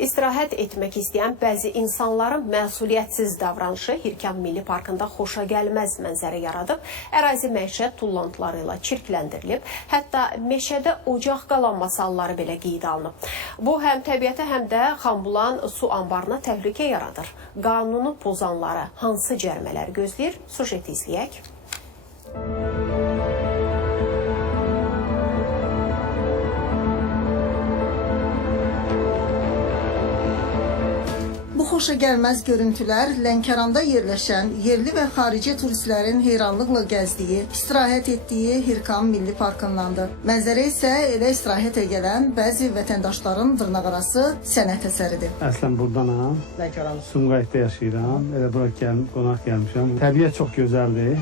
İstirahət etmək istəyən bəzi insanların məsuliyyətsiz davranışı Hirkan Milli Parkında xoşagəlməz mənzərə yaradıb. Ərazi məişət tullantıları ilə çirkləndirilib, hətta meşədə ocaq qalanması halları belə qeydə alınıb. Bu həm təbiətə, həm də Xanbulan su anbarına təhlükə yaradır. Qanunu pozanlara hansı cərimələr gözləyir? Sujeti izləyək. Bu xoşagəlməz görüntülər Lənkəranda yerləşən yerli və xarici turistlərin heyranlıqla gəzdiyi, istirahət etdiyi Hirkan Milli Parkındandır. Mənzərə isə elə istirahətə gələn bəzi vətəndaşların dırnaqarası sənət əsəridir. Əslən burdanam, Sumqayıtda yaşayıram, elə bura qonaq gəlmişəm. Təbiət çox gözəldir.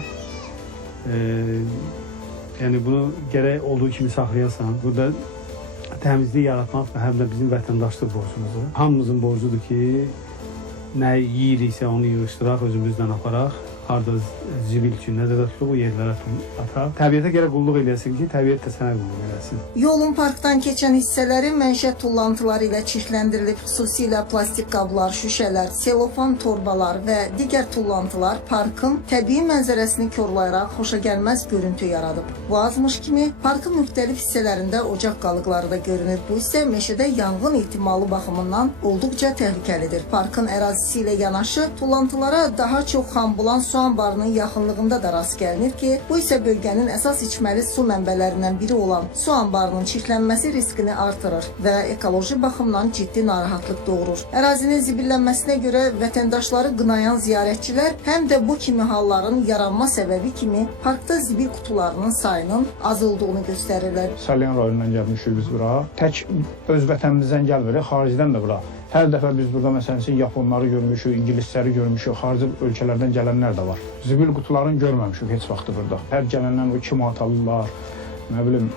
Yəni bunu gərək olduğu kimi saxlayasan. Burada təmizlik yaratmaq həm də bizim vətəndaşlıq borcumuzdur. Hamımızın borcudur ki, nə yeyiriksə onu yığışdıraq, özümüzdən aparaq. Harada zibil üçün nəzərdə tutub, bu yerlərə ataq. Təbiətə görə qulluq eləsin ki, təbiət də sənə qulluq eləsin. Yolun parkdan keçən hissələri mənşət tullantıları ilə çirkləndirilib. Xüsusilə plastik qablar, şüşələr, selofan torbalar və digər tullantılar parkın təbii mənzərəsini korlayaraq xoşagəlməz görüntü yaradıb. Bu azmış kimi parkın müxtəlif hissələrində ocaq qalıqları da görünür. Bu isə meşədə yanğın ehtimalı baxımından olduqca təhlükəlidir. Parkın ərazisi ilə yanaşı tullantılara daha çox Xanbulan su anbarının yaxınlığında da rast gəlinir ki, bu isə bölgənin əsas içməli su mənbələrindən biri olan su anbarının çirklənməsi riskini artırır və ekoloji baxımdan ciddi narahatlıq doğurur. Ərazinin zibillənməsinə görə vətəndaşları qınayan ziyarətçilər həm də bu kimi halların yaranma səbəbi kimi parkda zibil qutularının sayının az olduğunu göstərirlər. Salyan rayonundan gəlmişik biz bura. Tək öz vətənimizdən gəlmirik, xaricdən də bura. Hər dəfə biz burada məsələn Yaponları görmüşük, İngilisləri görmüşük, xarici ölkələrdən gələnlər də var. Zibil qutularını görməmişik heç vaxtı burada. Hər gələnlər 2 manat alırlar, nə bilim,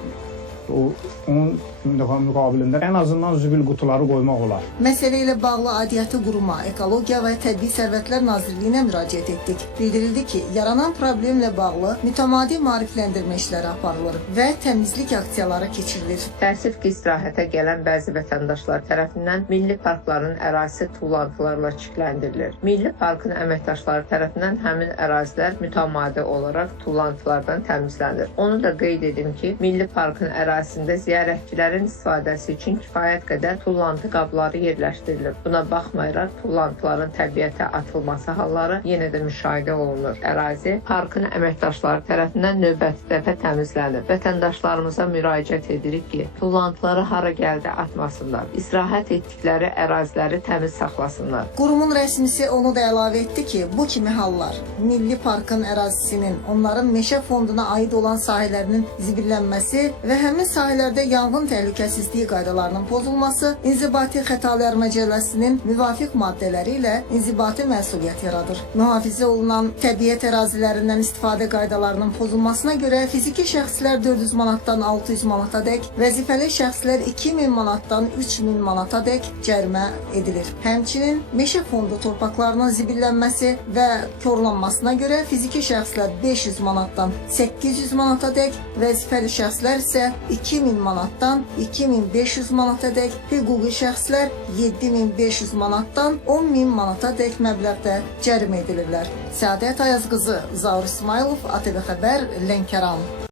onun müqabilində ən azından zibil qutuları qoymaq olar. Məsələ ilə bağlı Aidiyyatı Quruma, Ekologiya və Təbii Sərvətlər Nazirliyinə müraciət etdik. Bildirildi ki, yaranan problemlə bağlı mütəmadi maarifləndirmə işləri aparılır və təmizlik aksiyaları keçirilir. Təəssüf ki, istirahətə gələn bəzi vətəndaşlar tərəfindən Milli Parkların ərazisi tullantılarla çirkləndirilir. Milli Parkın əməkdaşları tərəfindən həmin ərazilər mütəmadi olaraq tullantılardan təmizlənir. Onu da qeyd edim ki, Milli Parkın ərazisində ziyarətçilərin istifadəsi üçün kifayət qədər tullantı qabları yerləşdirilib. Buna baxmayaraq tullantıların təbiətə atılması halları yenə də müşahidə olunur. Ərazi parkın əməkdaşları tərəfindən növbəti dəfə təmizlənir. Vətəndaşlarımıza müraciət edirik ki, tullantıları hara gəldi atmasınlar. İstirahət etdikləri əraziləri təmiz saxlasınlar. Qurumun rəsmisi onu da əlavə etdi ki, bu kimi hallar Milli Parkın ərazisinin, onların meşə fonduna aid olan sahələrinin zibillənməsi və həmin sahələrdə yanğın təhlükəsizliyi qaydalarının pozulması İnzibati Xətalar Məcəlləsinin müvafiq maddələri ilə inzibati məsuliyyət yaradır. Mühafizə olunan təbiət ərazilərindən istifadə qaydalarının pozulmasına görə fiziki şəxslər 400 manatdan 600 manata dək, vəzifəli şəxslər 2000 manatdan 3000 manata dək cərimə edilir. Həmçinin meşə fondu torpaqlarının zibillənməsi və korlanmasına görə fiziki şəxslər 500 manatdan 800 manata dək, vəzifəli şəxslər isə 2000 manatdan 2500 manata dək, hüquqi şəxslər 7500 manatdan 10.000 manata dək məbləğdə cərimə edilirlər. Səadət Ayaz qızı, Zaur İsmailov, ATV Xəbər, Lənkəran.